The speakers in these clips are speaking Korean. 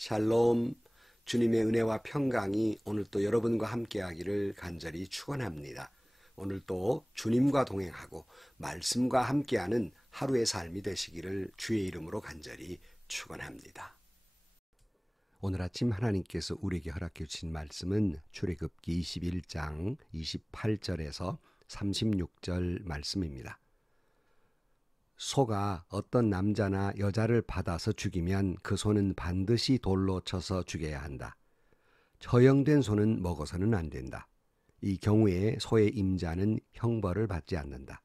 샬롬, 주님의 은혜와 평강이 오늘 또 여러분과 함께하기를 간절히 축원합니다. 오늘 또 주님과 동행하고 말씀과 함께하는 하루의 삶이 되시기를 주의 이름으로 간절히 축원합니다. 오늘 아침 하나님께서 우리에게 허락해 주신 말씀은 출애굽기 21장 28절에서 36절 말씀입니다. 소가 어떤 남자나 여자를 받아서 죽이면 그 소는 반드시 돌로 쳐서 죽여야 한다. 처형된 소는 먹어서는 안 된다. 이 경우에 소의 임자는 형벌을 받지 않는다.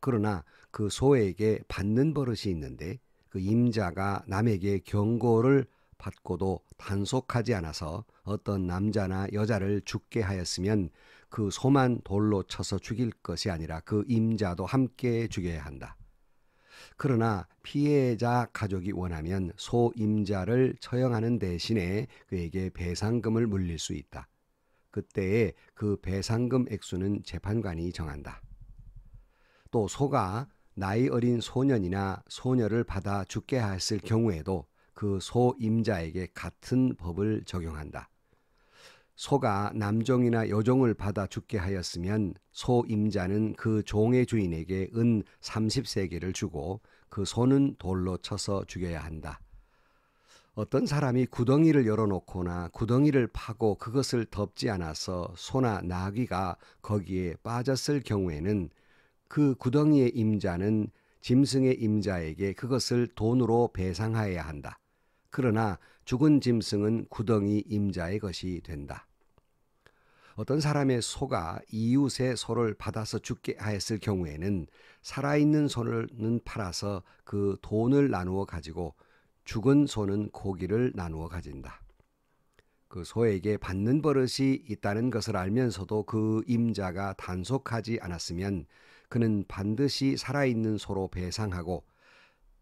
그러나 그 소에게 받는 버릇이 있는데 그 임자가 남에게 경고를 받고도 단속하지 않아서 어떤 남자나 여자를 죽게 하였으면 그 소만 돌로 쳐서 죽일 것이 아니라 그 임자도 함께 죽여야 한다. 그러나 피해자 가족이 원하면 소 임자를 처형하는 대신에 그에게 배상금을 물릴 수 있다. 그때에 그 배상금 액수는 재판관이 정한다. 또 소가 나이 어린 소년이나 소녀를 받아 죽게 하였을 경우에도 그 소 임자에게 같은 법을 적용한다. 소가 남종이나 여종을 받아 죽게 하였으면 소 임자는 그 종의 주인에게 은 30세겔을 주고 그 소는 돌로 쳐서 죽여야 한다. 어떤 사람이 구덩이를 열어놓거나 구덩이를 파고 그것을 덮지 않아서 소나 나귀가 거기에 빠졌을 경우에는 그 구덩이의 임자는 짐승의 임자에게 그것을 돈으로 배상하여야 한다. 그러나 죽은 짐승은 구덩이 임자의 것이 된다. 어떤 사람의 소가 이웃의 소를 받아서 죽게 하였을 경우에는 살아있는 소는 팔아서 그 돈을 나누어 가지고 죽은 소는 고기를 나누어 가진다. 그 소에게 받는 버릇이 있다는 것을 알면서도 그 임자가 단속하지 않았으면 그는 반드시 살아있는 소로 배상하고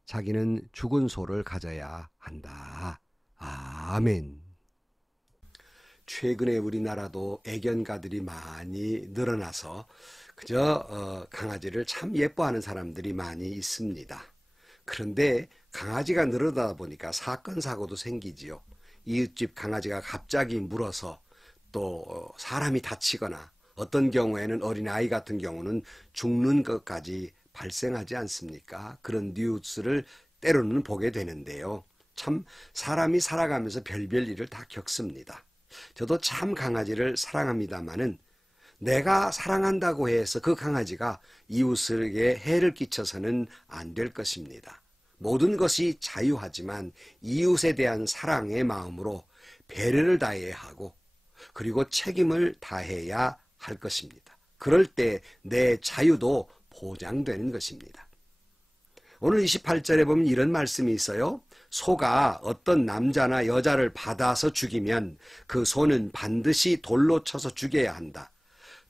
자기는 죽은 소를 가져야 한다. 아멘. 최근에 우리나라도 애견가들이 많이 늘어나서 그저 강아지를 참 예뻐하는 사람들이 많이 있습니다. 그런데 강아지가 늘어나다 보니까 사건 사고도 생기지요. 이웃집 강아지가 갑자기 물어서 또 사람이 다치거나 어떤 경우에는 어린아이 같은 경우는 죽는 것까지 발생하지 않습니까? 그런 뉴스를 때로는 보게 되는데요. 참 사람이 살아가면서 별별 일을 다 겪습니다. 저도 참 강아지를 사랑합니다마는 내가 사랑한다고 해서 그 강아지가 이웃에게 해를 끼쳐서는 안 될 것입니다. 모든 것이 자유하지만 이웃에 대한 사랑의 마음으로 배려를 다해야 하고 그리고 책임을 다해야 할 것입니다. 그럴 때 내 자유도 보장되는 것입니다. 오늘 28절에 보면 이런 말씀이 있어요. 소가 어떤 남자나 여자를 받아서 죽이면 그 소는 반드시 돌로 쳐서 죽여야 한다.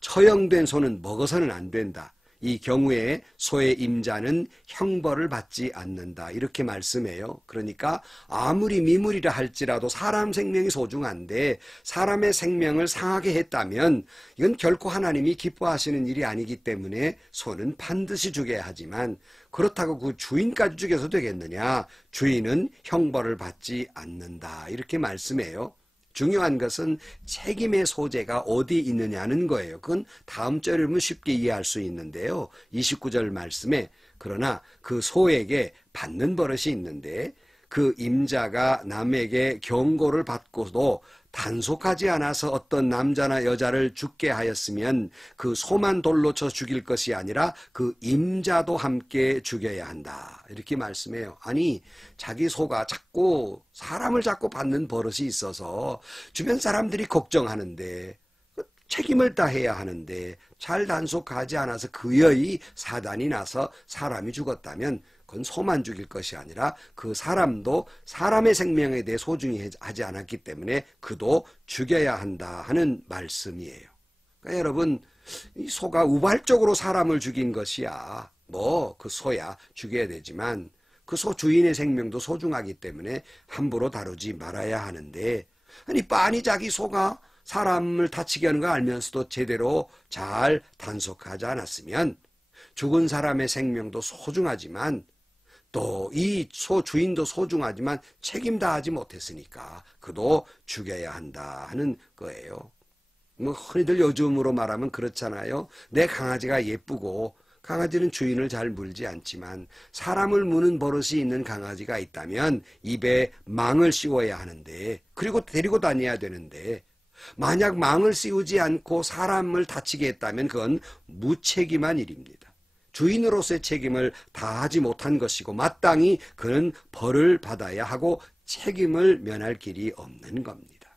처형된 소는 먹어서는 안 된다. 이 경우에 소의 임자는 형벌을 받지 않는다. 이렇게 말씀해요. 그러니까 아무리 미물이라 할지라도 사람 생명이 소중한데 사람의 생명을 상하게 했다면 이건 결코 하나님이 기뻐하시는 일이 아니기 때문에 소는 반드시 죽여야 하지만 그렇다고 그 주인까지 죽여서 되겠느냐? 주인은 형벌을 받지 않는다. 이렇게 말씀해요. 중요한 것은 책임의 소재가 어디 있느냐는 거예요. 그건 다음 절에 보면 쉽게 이해할 수 있는데요. 29절 말씀에 그러나 그 소에게 받는 버릇이 있는데 그 임자가 남에게 경고를 받고도 단속하지 않아서 어떤 남자나 여자를 죽게 하였으면 그 소만 돌로 쳐 죽일 것이 아니라 그 임자도 함께 죽여야 한다. 이렇게 말씀해요. 아니 자기 소가 자꾸 사람을 자꾸 받는 버릇이 있어서 주변 사람들이 걱정하는데 책임을 다해야 하는데 잘 단속하지 않아서 그의 사단이 나서 사람이 죽었다면 그건 소만 죽일 것이 아니라 그 사람도 사람의 생명에 대해 소중히 하지 않았기 때문에 그도 죽여야 한다 하는 말씀이에요. 그러니까 여러분 이 소가 우발적으로 사람을 죽인 것이야 뭐 그 소야 죽여야 되지만 그 소 주인의 생명도 소중하기 때문에 함부로 다루지 말아야 하는데 아니 빤히 자기 소가 사람을 다치게 하는 거 알면서도 제대로 잘 단속하지 않았으면 죽은 사람의 생명도 소중하지만 또 이 소 주인도 소중하지만 책임 다하지 못했으니까 그도 죽여야 한다 하는 거예요. 뭐 흔히들 요즘으로 말하면 그렇잖아요. 내 강아지가 예쁘고 강아지는 주인을 잘 물지 않지만 사람을 무는 버릇이 있는 강아지가 있다면 입에 망을 씌워야 하는데 그리고 데리고 다녀야 되는데 만약 망을 씌우지 않고 사람을 다치게 했다면 그건 무책임한 일입니다. 주인으로서의 책임을 다하지 못한 것이고 마땅히 그는 벌을 받아야 하고 책임을 면할 길이 없는 겁니다.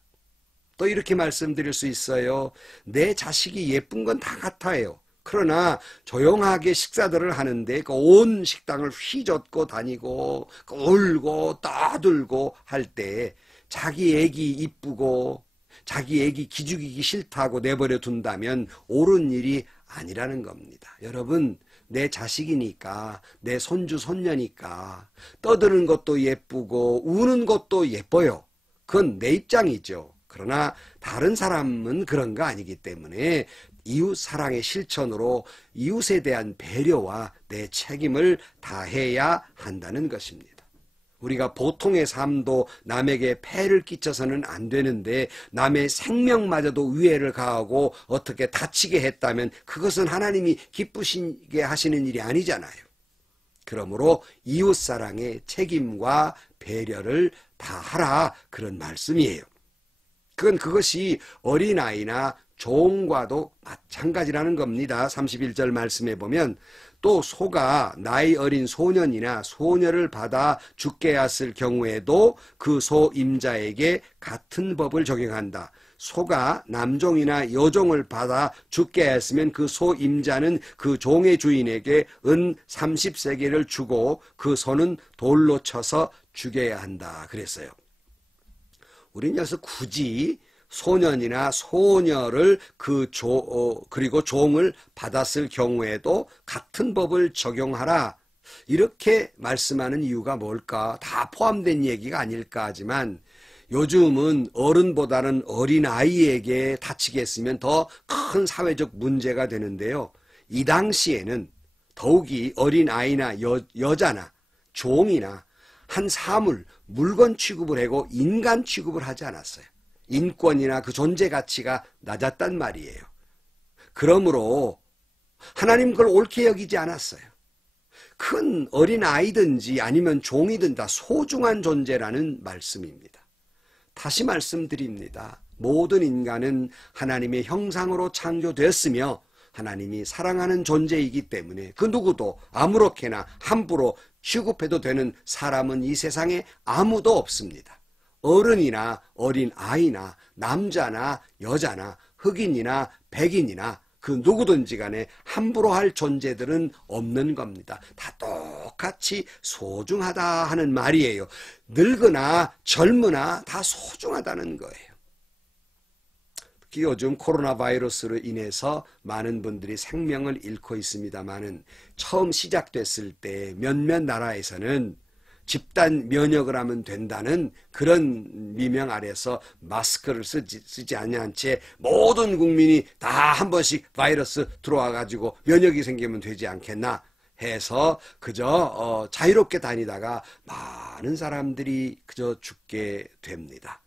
또 이렇게 말씀드릴 수 있어요. 내 자식이 예쁜 건 다 같아요. 그러나 조용하게 식사들을 하는데 그 온 식당을 휘젓고 다니고 울고 떠들고 할 때 자기 애기 이쁘고 자기 애기 기죽이기 싫다고 내버려 둔다면 옳은 일이 아니라는 겁니다. 여러분, 내 자식이니까, 내 손주 손녀니까 떠드는 것도 예쁘고 우는 것도 예뻐요. 그건 내 입장이죠. 그러나 다른 사람은 그런 거 아니기 때문에 이웃 사랑의 실천으로 이웃에 대한 배려와 내 책임을 다해야 한다는 것입니다. 우리가 보통의 삶도 남에게 폐를 끼쳐서는 안 되는데 남의 생명마저도 위해를 가하고 어떻게 다치게 했다면 그것은 하나님이 기쁘시게 하시는 일이 아니잖아요. 그러므로 이웃사랑의 책임과 배려를 다하라 그런 말씀이에요. 그것이 어린아이나 종과도 마찬가지라는 겁니다. 31절 말씀에 보면 또 소가 나이 어린 소년이나 소녀를 받아 죽게 했을 경우에도 그 소 임자에게 같은 법을 적용한다. 소가 남종이나 여종을 받아 죽게 했으면 그 소 임자는 그 종의 주인에게 은 30세겔을 주고 그 소는 돌로 쳐서 죽여야 한다 그랬어요. 우리는 여기서 굳이 소년이나 소녀를 그리고 종을 받았을 경우에도 같은 법을 적용하라 이렇게 말씀하는 이유가 뭘까? 다 포함된 얘기가 아닐까 하지만 요즘은 어른보다는 어린아이에게 다치게 했으면 더 큰 사회적 문제가 되는데요. 이 당시에는 더욱이 어린아이나 여자나 종이나 한 사물, 물건 취급을 하고 인간 취급을 하지 않았어요. 인권이나 그 존재 가치가 낮았단 말이에요. 그러므로 하나님 그걸 옳게 여기지 않았어요. 큰 어린아이든지 아니면 종이든 다 소중한 존재라는 말씀입니다. 다시 말씀드립니다. 모든 인간은 하나님의 형상으로 창조되었으며 하나님이 사랑하는 존재이기 때문에 그 누구도 아무렇게나 함부로 취급해도 되는 사람은 이 세상에 아무도 없습니다. 어른이나 어린아이나 남자나 여자나 흑인이나 백인이나 그 누구든지 간에 함부로 할 존재들은 없는 겁니다. 다 똑같이 소중하다 하는 말이에요. 늙으나 젊으나 다 소중하다는 거예요. 특히 요즘 코로나 바이러스로 인해서 많은 분들이 생명을 잃고 있습니다만은 처음 시작됐을 때 몇몇 나라에서는 집단 면역을 하면 된다는 그런 미명 아래서 마스크를 쓰지 않은 채 모든 국민이 다 한 번씩 바이러스 들어와 가지고 면역이 생기면 되지 않겠나 해서 그저 자유롭게 다니다가 많은 사람들이 그저 죽게 됩니다.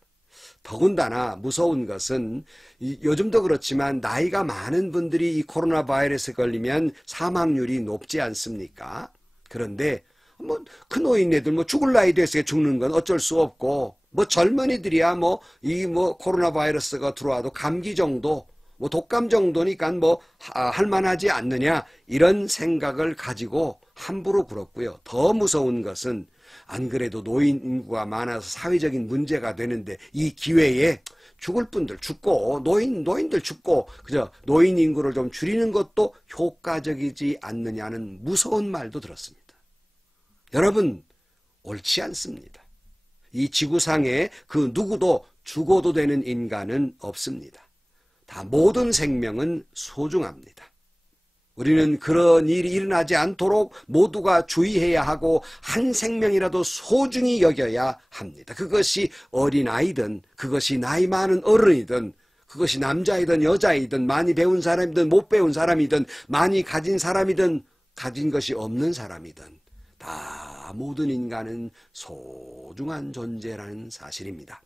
더군다나 무서운 것은 요즘도 그렇지만 나이가 많은 분들이 이 코로나 바이러스에 걸리면 사망률이 높지 않습니까? 그런데 그 노인네들 죽을 나이 돼서 죽는 건 어쩔 수 없고 젊은이들이야 코로나 바이러스가 들어와도 감기 정도 독감 정도니까 할만하지 않느냐 이런 생각을 가지고 함부로 굴었고요. 더 무서운 것은 안 그래도 노인 인구가 많아서 사회적인 문제가 되는데 이 기회에 죽을 분들 죽고 노인들 죽고 그저 노인 인구를 좀 줄이는 것도 효과적이지 않느냐는 무서운 말도 들었습니다. 여러분, 옳지 않습니다. 이 지구상에 그 누구도 죽어도 되는 인간은 없습니다. 다 모든 생명은 소중합니다. 우리는 그런 일이 일어나지 않도록 모두가 주의해야 하고 한 생명이라도 소중히 여겨야 합니다. 그것이 어린아이든 그것이 나이 많은 어른이든 그것이 남자이든 여자이든 많이 배운 사람이든 못 배운 사람이든 많이 가진 사람이든 가진 것이 없는 사람이든 다 모든 인간은 소중한 존재라는 사실입니다.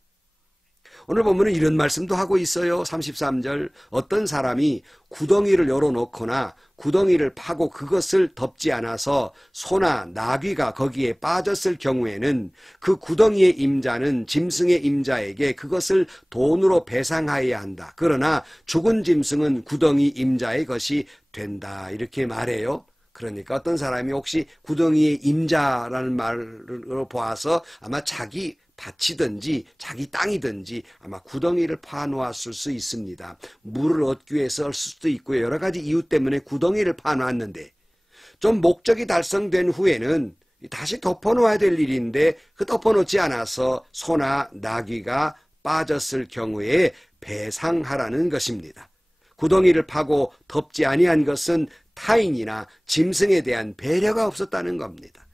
오늘 보면은 이런 말씀도 하고 있어요. 33절 어떤 사람이 구덩이를 열어놓거나 구덩이를 파고 그것을 덮지 않아서 소나 나귀가 거기에 빠졌을 경우에는 그 구덩이의 임자는 짐승의 임자에게 그것을 돈으로 배상하여야 한다. 그러나 죽은 짐승은 구덩이 임자의 것이 된다. 이렇게 말해요. 그러니까 어떤 사람이 혹시 구덩이의 임자라는 말로 보아서 아마 자기 밭이든지 자기 땅이든지 아마 구덩이를 파놓았을 수 있습니다. 물을 얻기 위해서 쓸 수도 있고요. 여러 가지 이유 때문에 구덩이를 파놓았는데 좀 목적이 달성된 후에는 다시 덮어놓아야 될 일인데 그 덮어놓지 않아서 소나 나귀가 빠졌을 경우에 배상하라는 것입니다. 구덩이를 파고 덮지 아니한 것은 타인이나 짐승에 대한 배려가 없었다는 겁니다.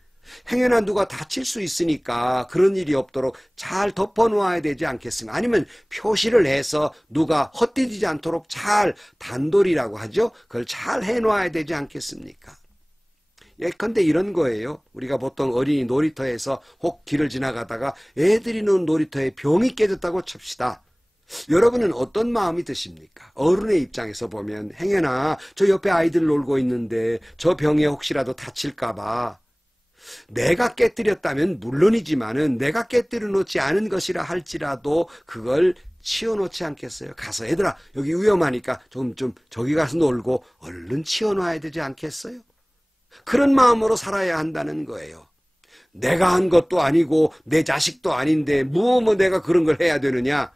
행여나 누가 다칠 수 있으니까 그런 일이 없도록 잘 덮어놓아야 되지 않겠습니까? 아니면 표시를 해서 누가 헛디디지 않도록 잘 단돌이라고 하죠. 그걸 잘 해놓아야 되지 않겠습니까? 예컨대 이런 거예요. 우리가 보통 어린이 놀이터에서 혹 길을 지나가다가 애들이 노는 놀이터에 병이 깨졌다고 칩시다. 여러분은 어떤 마음이 드십니까? 어른의 입장에서 보면 행여나 저 옆에 아이들 놀고 있는데 저 병에 혹시라도 다칠까봐 내가 깨뜨렸다면 물론이지만은 내가 깨뜨려 놓지 않은 것이라 할지라도 그걸 치워놓지 않겠어요? 가서 얘들아 여기 위험하니까 좀 저기 가서 놀고 얼른 치워놔야 되지 않겠어요? 그런 마음으로 살아야 한다는 거예요. 내가 한 것도 아니고 내 자식도 아닌데 뭐 내가 그런 걸 해야 되느냐?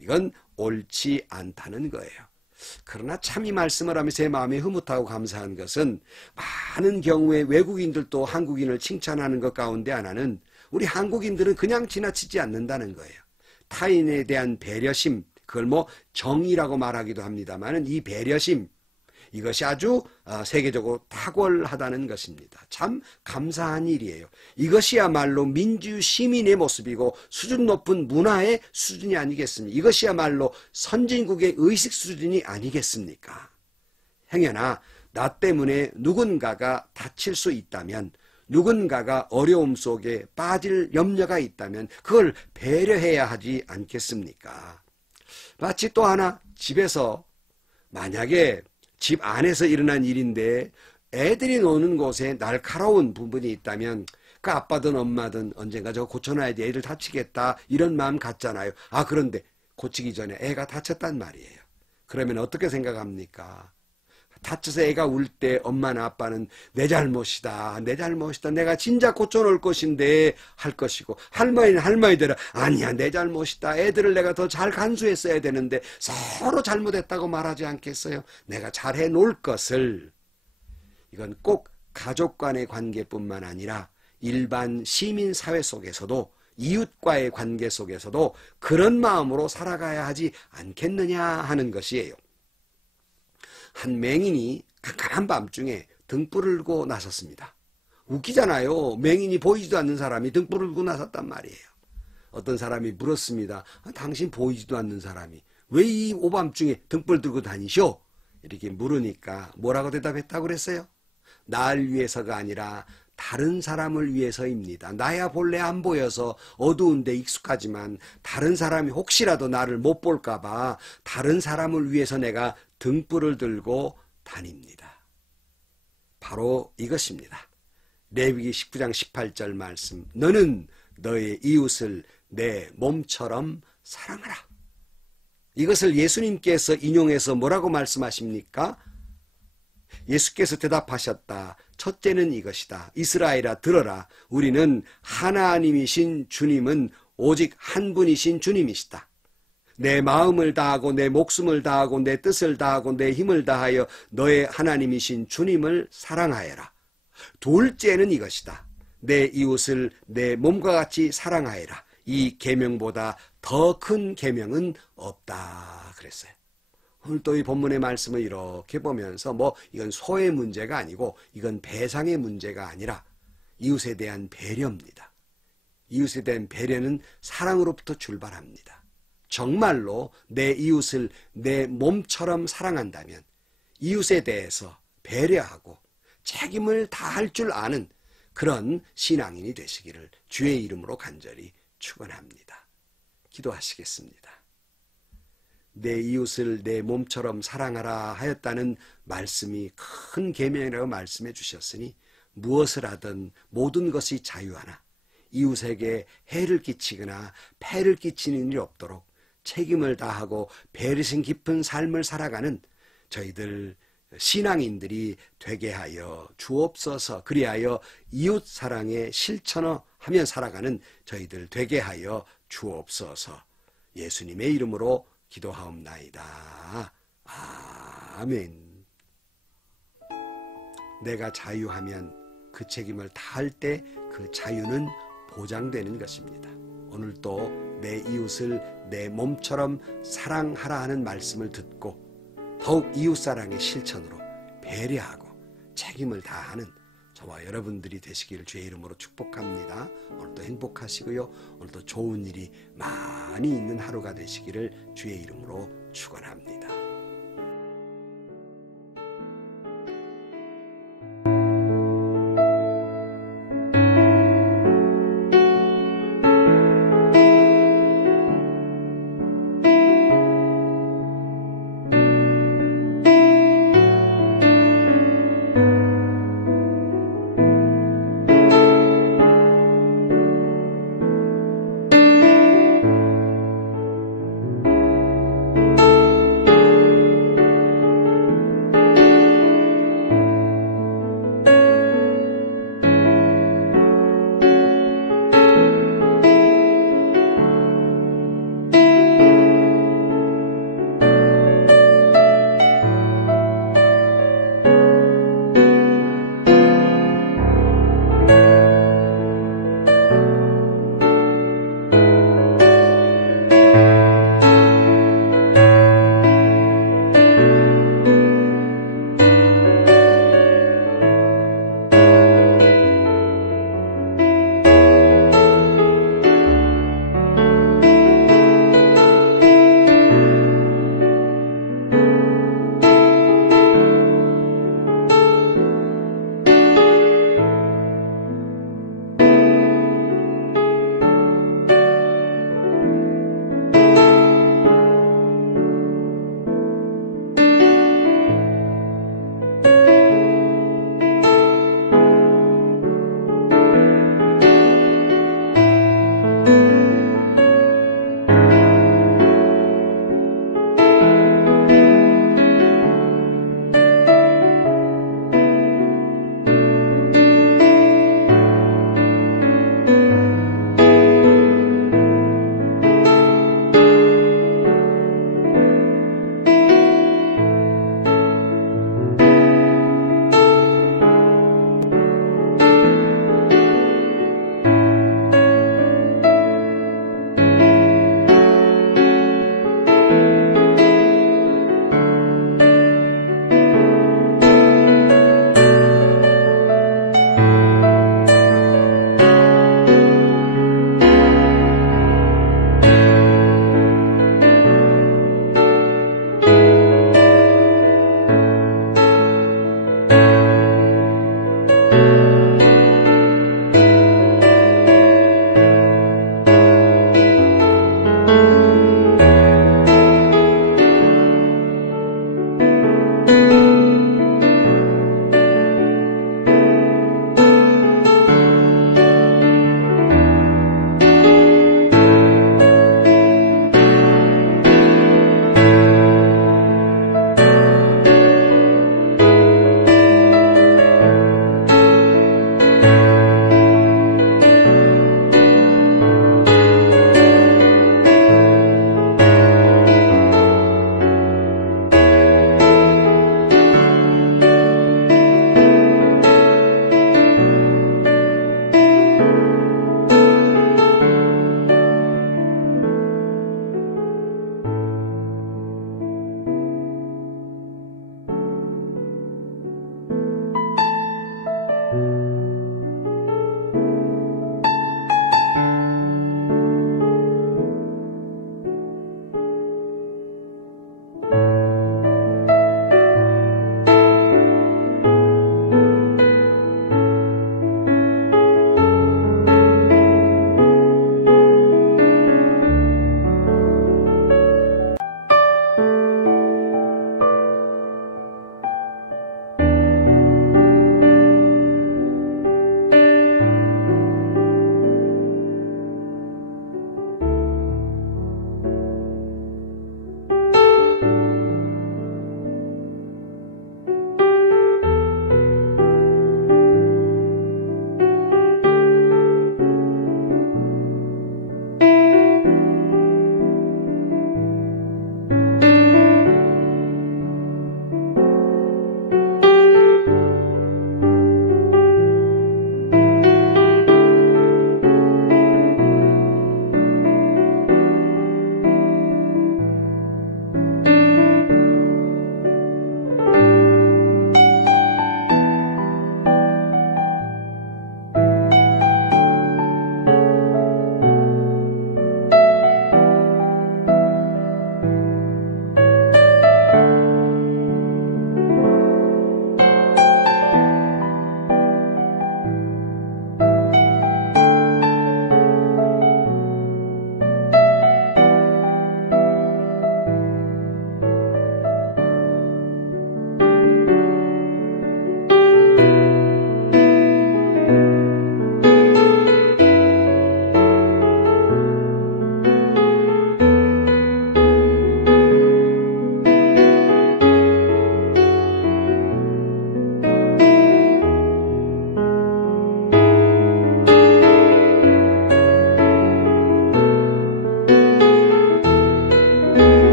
이건 옳지 않다는 거예요. 그러나 참 이 말씀을 하면서 제 마음이 흐뭇하고 감사한 것은 많은 경우에 외국인들도 한국인을 칭찬하는 것 가운데 하나는 우리 한국인들은 그냥 지나치지 않는다는 거예요. 타인에 대한 배려심, 그걸 뭐 정의라고 말하기도 합니다만 이 배려심, 이것이 아주 세계적으로 탁월하다는 것입니다. 참 감사한 일이에요. 이것이야말로 민주 시민의 모습이고 수준 높은 문화의 수준이 아니겠습니까? 이것이야말로 선진국의 의식 수준이 아니겠습니까? 행여나 나 때문에 누군가가 다칠 수 있다면, 누군가가 어려움 속에 빠질 염려가 있다면 그걸 배려해야 하지 않겠습니까? 마치 또 하나, 집에서 만약에 집 안에서 일어난 일인데 애들이 노는 곳에 날카로운 부분이 있다면 그 아빠든 엄마든 언젠가 저거 고쳐놔야지 애들 다치겠다 이런 마음 갖잖아요. 그런데 고치기 전에 애가 다쳤단 말이에요. 그러면 어떻게 생각합니까? 다쳐서 애가 울 때 엄마나 아빠는 내 잘못이다, 내 잘못이다, 내가 진작 고쳐놓을 것인데 할 것이고, 할머니는 할머니대로 아니야 내 잘못이다, 애들을 내가 더 잘 간수했어야 되는데 서로 잘못했다고 말하지 않겠어요? 내가 잘 해놓을 것을. 이건 꼭 가족 간의 관계뿐만 아니라 일반 시민 사회 속에서도, 이웃과의 관계 속에서도 그런 마음으로 살아가야 하지 않겠느냐 하는 것이에요. 한 맹인이 깜깜한 밤중에 등불을 들고 나섰습니다. 웃기잖아요. 맹인이 보이지도 않는 사람이 등불을 들고 나섰단 말이에요. 어떤 사람이 물었습니다. 당신 보이지도 않는 사람이 왜 이 오밤중에 등불 들고 다니셔? 이렇게 물으니까 뭐라고 대답했다고 그랬어요? 날 위해서가 아니라 다른 사람을 위해서입니다. 나야 본래 안 보여서 어두운데 익숙하지만 다른 사람이 혹시라도 나를 못 볼까봐 다른 사람을 위해서 내가 등불을 들고 다닙니다. 바로 이것입니다. 레위기 19장 18절 말씀. 너는 너의 이웃을 내 몸처럼 사랑하라. 이것을 예수님께서 인용해서 뭐라고 말씀하십니까? 예수께서 대답하셨다. 첫째는 이것이다. 이스라엘아 들어라. 우리는 하나님이신 주님은 오직 한 분이신 주님이시다. 내 마음을 다하고 내 목숨을 다하고 내 뜻을 다하고 내 힘을 다하여 너의 하나님이신 주님을 사랑하여라. 둘째는 이것이다. 내 이웃을 내 몸과 같이 사랑하여라. 이 계명보다 더 큰 계명은 없다 그랬어요. 오늘 또 이 본문의 말씀을 이렇게 보면서 이건 소의 문제가 아니고 이건 배상의 문제가 아니라 이웃에 대한 배려입니다. 이웃에 대한 배려는 사랑으로부터 출발합니다. 정말로 내 이웃을 내 몸처럼 사랑한다면 이웃에 대해서 배려하고 책임을 다할 줄 아는 그런 신앙인이 되시기를 주의 이름으로 간절히 축원합니다. 기도하시겠습니다. 내 이웃을 내 몸처럼 사랑하라 하였다는 말씀이 큰 계명이라고 말씀해 주셨으니 무엇을 하든 모든 것이 자유하나 이웃에게 해를 끼치거나 폐를 끼치는 일이 없도록 책임을 다하고 배려심 깊은 삶을 살아가는 저희들 신앙인들이 되게 하여 주옵소서. 그리하여 이웃 사랑에 실천하며 살아가는 저희들 되게 하여 주옵소서. 예수님의 이름으로 기도하옵나이다. 아멘. 내가 자유하면 그 책임을 다할 때 그 자유는 보장되는 것입니다. 오늘도 내 이웃을 내 몸처럼 사랑하라 하는 말씀을 듣고 더욱 이웃사랑의 실천으로 배려하고 책임을 다하는 저와 여러분들이 되시기를 주의 이름으로 축복합니다. 오늘도 행복하시고요. 오늘도 좋은 일이 많이 있는 하루가 되시기를 주의 이름으로 축원합니다.